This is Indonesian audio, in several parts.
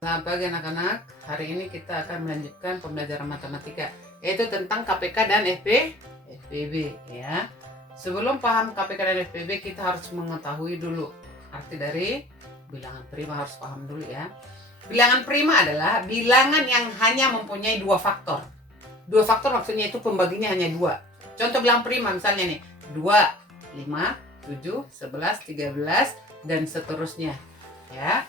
Selamat pagi anak-anak. Hari ini kita akan melanjutkan pembelajaran matematika, yaitu tentang KPK dan FPB ya. Sebelum paham KPK dan FPB, kita harus mengetahui dulu arti dari bilangan prima, harus paham dulu ya. Bilangan prima adalah bilangan yang hanya mempunyai dua faktor. Dua faktor maksudnya itu pembaginya hanya dua. Contoh bilangan prima misalnya nih, 2, 5, 7, 11, 13 dan seterusnya ya.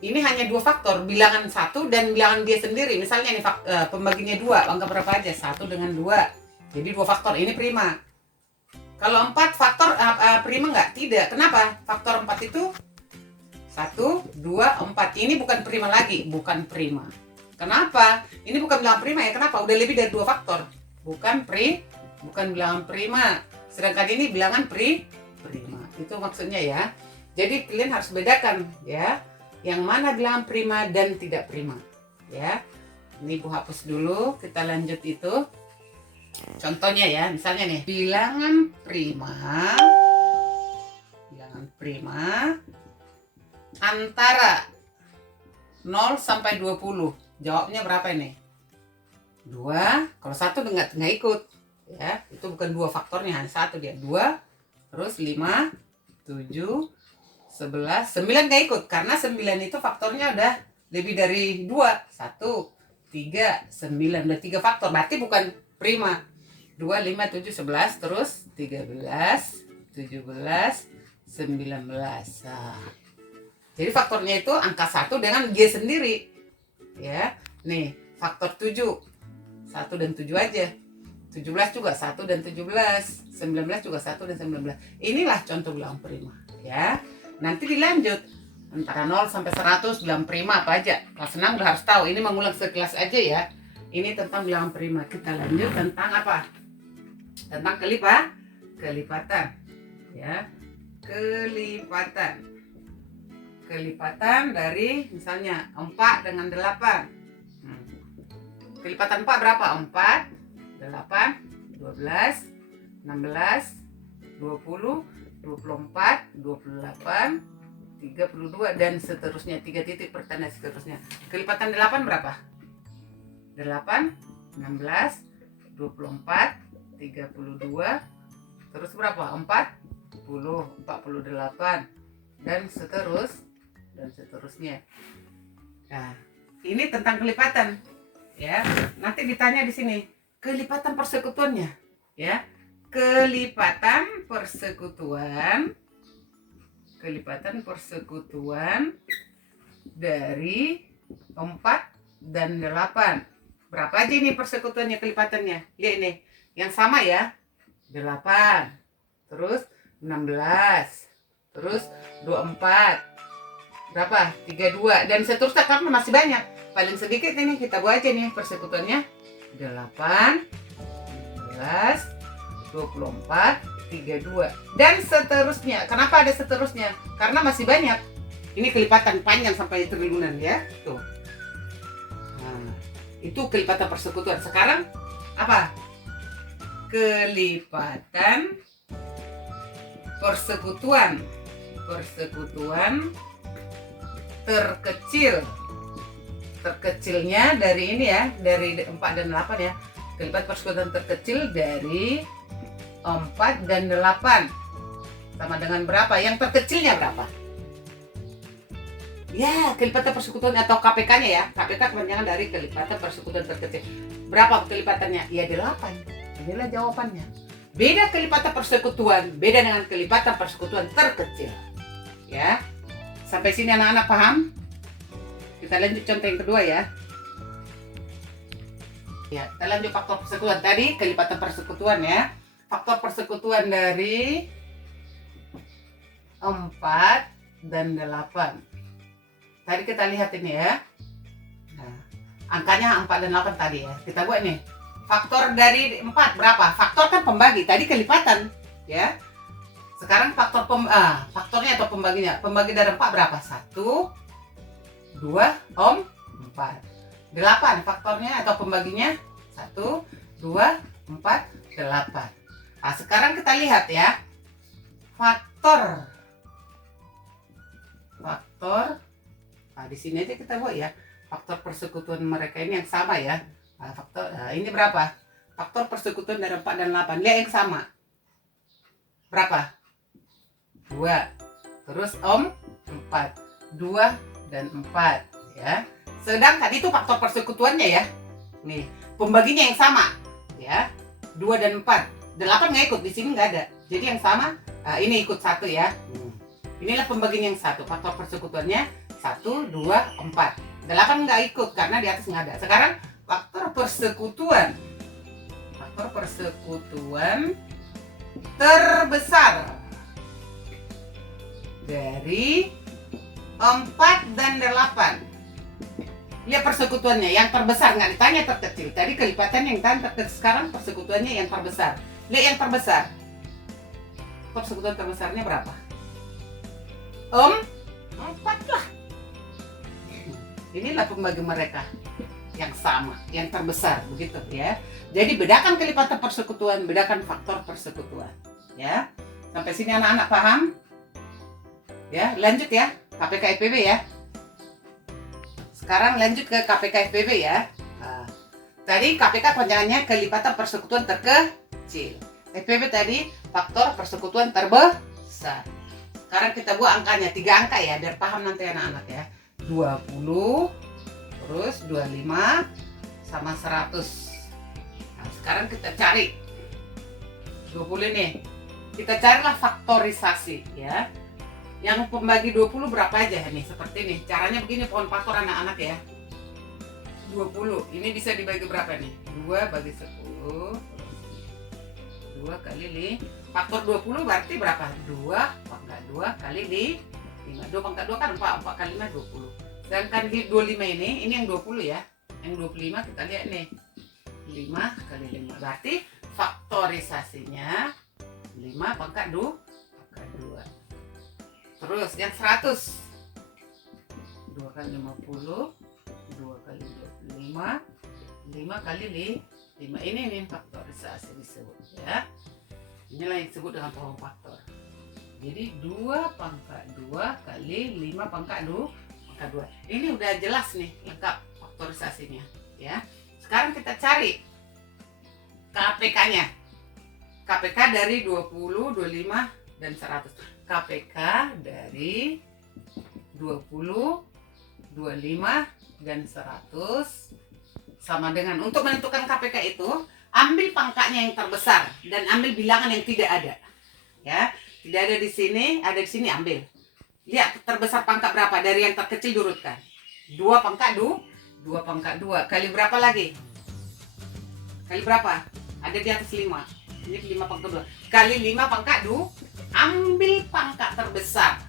Ini hanya dua faktor, bilangan satu dan bilangan dia sendiri. Misalnya nih pembaginya dua, anggap berapa aja, 1 dengan 2. Jadi dua faktor, ini prima. Kalau 4 faktor prima nggak? Tidak. Kenapa? Faktor 4 itu 1, 2, 4. Ini bukan prima lagi, bukan prima. Kenapa? Ini bukan bilangan prima ya. Kenapa? Udah lebih dari dua faktor. Bukan bilangan prima. Sedangkan ini bilangan prima. Itu maksudnya ya. Jadi kalian harus bedakan ya, yang mana bilangan prima dan tidak prima ya. Ini Bu hapus dulu, kita lanjut itu. Contohnya ya, misalnya nih, bilangan prima antara 0 sampai 20. Jawabnya berapa ini? 2. Kalau 1 nggak ikut ya, itu bukan dua faktornya, hanya 1 dia. 2, terus 5, 7, 11, 9 gak ikut karena 9 itu faktornya udah lebih dari 2. 1, 3, 9, udah 3 faktor, berarti bukan prima. 2, 5, 7, 11, terus 13, 17, 19. Nah, jadi faktornya itu angka 1 dengan dia sendiri ya. Nih faktor 7, 1 dan 7 aja. 17 juga 1 dan 17, 19 juga 1 dan 19. Inilah contoh bilangan prima ya. Nanti dilanjut antara 0 sampai 100 bilangan prima apa aja. Kelas 6 udah harus tahu. Ini mengulang sekelas aja ya. Ini tentang bilangan prima. Kita lanjut tentang apa? Tentang kelipatan. Ya. Kelipatan dari misalnya 4 dengan 8. Kelipatan 4 berapa? 4, 8, 12, 16, 20, 24, 28, 32 dan seterusnya, 3 titik pertanda seterusnya. Kelipatan 8 berapa? 8, 16, 24, 32, terus berapa? 40, 48 dan seterusnya. Nah, ini tentang kelipatan ya. Nanti ditanya di sini kelipatan persekutuannya ya. Kelipatan persekutuan dari 4 dan 8. Berapa aja ini persekutuannya, kelipatannya? Lihat ini, yang sama ya. 8, terus 16, terus 24. Berapa? 32 dan seterusnya karena masih banyak. Paling sedikit ini kita buat aja nih persekutuannya. 8, 16, 24, 32 dan seterusnya. Kenapa ada seterusnya? Karena masih banyak. Ini kelipatan panjang sampai triliunan ya. Tuh. Nah, itu kelipatan persekutuan. Sekarang apa? Kelipatan persekutuan terkecil. Terkecilnya dari ini ya, dari 4 dan 8 ya. Kelipatan persekutuan terkecil dari 4 dan 8 sama dengan berapa? Yang terkecilnya berapa? Ya, kelipatan persekutuan atau KPK-nya ya. KPK kepanjangan dari kelipatan persekutuan terkecil. Berapa kelipatannya? Ya 8. Inilah jawabannya. Beda kelipatan persekutuan, beda dengan kelipatan persekutuan terkecil. Ya. Sampai sini anak-anak paham? Kita lanjut contoh yang kedua ya. Ya, kita lanjut faktor persekutuan. Tadi kelipatan persekutuan ya. Faktor persekutuan dari 4 dan 8. Tadi kita lihat ini ya. Nah, angkanya 4 dan 8 tadi ya. Kita buat nih. Faktor dari 4 berapa? Faktor kan pembagi. Tadi kelipatan ya. Sekarang faktornya atau pembaginya. Pembagi dari 4 berapa? 1, 2, 4. 8 faktornya atau pembaginya 1, 2, 4, 8. Nah, sekarang kita lihat ya. Faktor Nah, di sini aja kita buat ya. Faktor persekutuan mereka ini yang sama ya. Nah, ini berapa? Faktor persekutuan dari 4 dan 8. Lihat yang sama. Berapa? 2. Terus 4. 2 dan 4 ya. Sedangkan itu faktor persekutuannya ya. Nih, pembaginya yang sama ya. 2 dan 4. 8 nggak ikut, di sini nggak ada. Jadi yang sama, ini ikut 1 ya. Inilah pembagian yang 1. Faktor persekutuannya 1, 2, 4. 8 nggak ikut karena di atas nggak ada. Sekarang faktor persekutuan. Faktor persekutuan terbesar dari 4 dan 8. Lihat persekutuannya yang terbesar, nggak ditanya terkecil. Tadi kelipatan yang terkecil, sekarang persekutuannya yang terbesar. Lihat yang terbesar. Persekutuan terbesarnya berapa? 4 lah. Inilah pembagi mereka yang sama, yang terbesar, begitu ya. Jadi bedakan kelipatan persekutuan, bedakan faktor persekutuan, ya. Sampai sini anak-anak paham? Ya, lanjut ya, KPK FPB ya. Sekarang lanjut ke KPK FPB ya. Nah, tadi KPK panjangannya kelipatan persekutuan terkecil. FPB tadi faktor persekutuan terbesar. Sekarang kita buat angkanya, 3 angka ya, biar paham nanti anak-anak ya. 20, terus 25, sama 100. Nah, sekarang kita cari 20 nih. Kita carilah faktorisasi ya. Yang pembagi 20 berapa aja nih, seperti nih. Caranya begini, pohon faktor anak-anak ya. 20, ini bisa dibagi berapa nih? 2 bagi 10. 2 kali 5. Faktor 20 berarti berapa? 2 pangkat 2 kali 5. 2 pangkat 2 kan 4 kali 5 20. Sedangkan di 25 ini yang 20 ya. Yang 25 kita lihat nih. 5 kali 5. Berarti faktorisasinya 5 pangkat 2. Terus yang 100. 2 kali 50. 2 kali 25. 5 kali 5. Ini nih faktorisasi disebut ya. Inilah yang disebut dengan pohon faktor. Jadi 2 pangkat 2 kali 5 pangkat 2. Ini udah jelas nih, lengkap faktorisasinya ya. Sekarang kita cari KPK-nya. KPK dari 20, 25 dan 100. KPK dari 20, 25 dan 100 sama dengan, untuk menentukan KPK itu ambil pangkatnya yang terbesar dan ambil bilangan yang tidak ada ya. Tidak ada di sini, ada di sini, ambil. Lihat terbesar pangkat berapa, dari yang terkecil diurutkan. 2 pangkat 2 pangkat 2 kali berapa lagi? Kali berapa? Ada di atas 5. Ini 5 pangkat 2 kali 5 pangkat 2. Ambil pangkat terbesar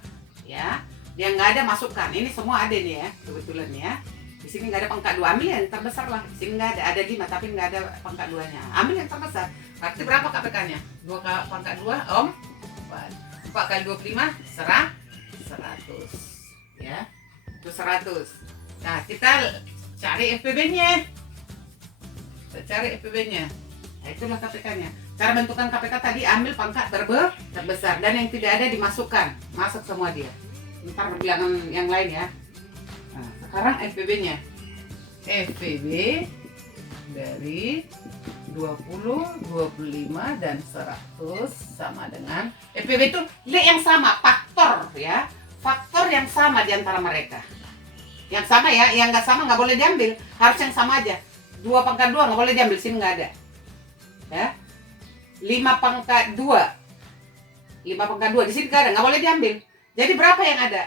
ya. Yang nggak ada masukkan. Ini semua ada nih ya, kebetulan ya. Di sini nggak ada pangkat 2, ambil yang terbesar lah. Di sini nggak ada 5 tapi nggak ada pangkat 2-nya. Ambil yang terbesar. Berarti berapa KPK-nya? 2 pangkat 2 4 kali 25 100 ya. Itu 100. Nah, kita cari FPB-nya. Nah, itulah KPK-nya. Cara bentukan KPK tadi, ambil pangkat terbesar dan yang tidak ada dimasukkan. Masuk semua dia. Ntar bilangan yang lain ya. Nah, sekarang FPB-nya. FPB dari 20, 25 dan 100 sama dengan FPB itu lihat yang sama, faktor ya. Faktor yang sama di antara mereka. Yang sama ya, yang nggak sama nggak boleh diambil. Harus yang sama aja. 2 pangkat 2 nggak boleh diambil, sini nggak ada. Ya. 5 pangkat 2. 5 pangkat 2 di sini nggak ada, nggak boleh diambil. Jadi berapa yang ada?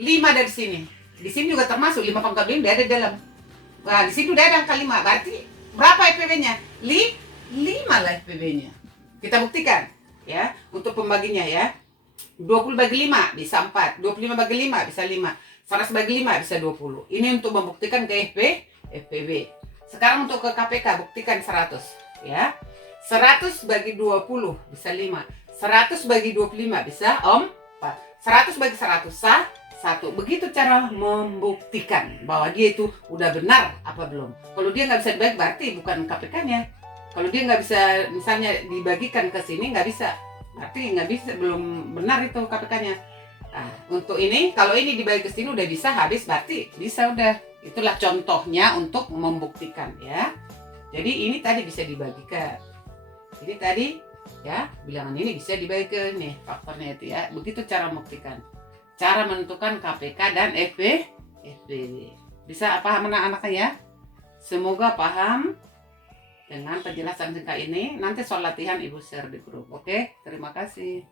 5 dari sini. Di sini juga termasuk 5 pangkat 2 ada di dalam. Nah, di situ udah ada angka 5. Berarti berapa FPB-nya? 5 lah FPB-nya. Kita buktikan ya, untuk pembaginya ya. 20 bagi 5 bisa 4. 25 bagi 5 bisa 5. 100 bagi 5 bisa 20. Ini untuk membuktikan ke FPB. Sekarang untuk ke KPK, buktikan 100 ya. 100 bagi 20 bisa 5. 100 bagi 25 bisa 4. 100 bagi 100 sah 1. Begitu cara membuktikan bahwa dia itu udah benar apa belum. Kalau dia nggak bisa dibagi berarti bukan KPK-nya. Kalau dia nggak bisa misalnya dibagikan ke sini, nggak bisa. Berarti nggak bisa, belum benar itu KPK-nya. Nah, untuk ini, kalau ini dibagi ke sini udah bisa habis, berarti bisa udah. Itulah contohnya untuk membuktikan ya. Jadi ini tadi bisa dibagikan. Jadi tadi ya bilangan ini bisa dibagi ke nih faktornya itu ya. Begitu cara membuktikan. Cara menentukan KPK dan FBB. Bisa paham anak-anaknya ya? Semoga paham dengan penjelasan singkat ini. Nanti soal latihan Ibu share di grup. Oke, terima kasih.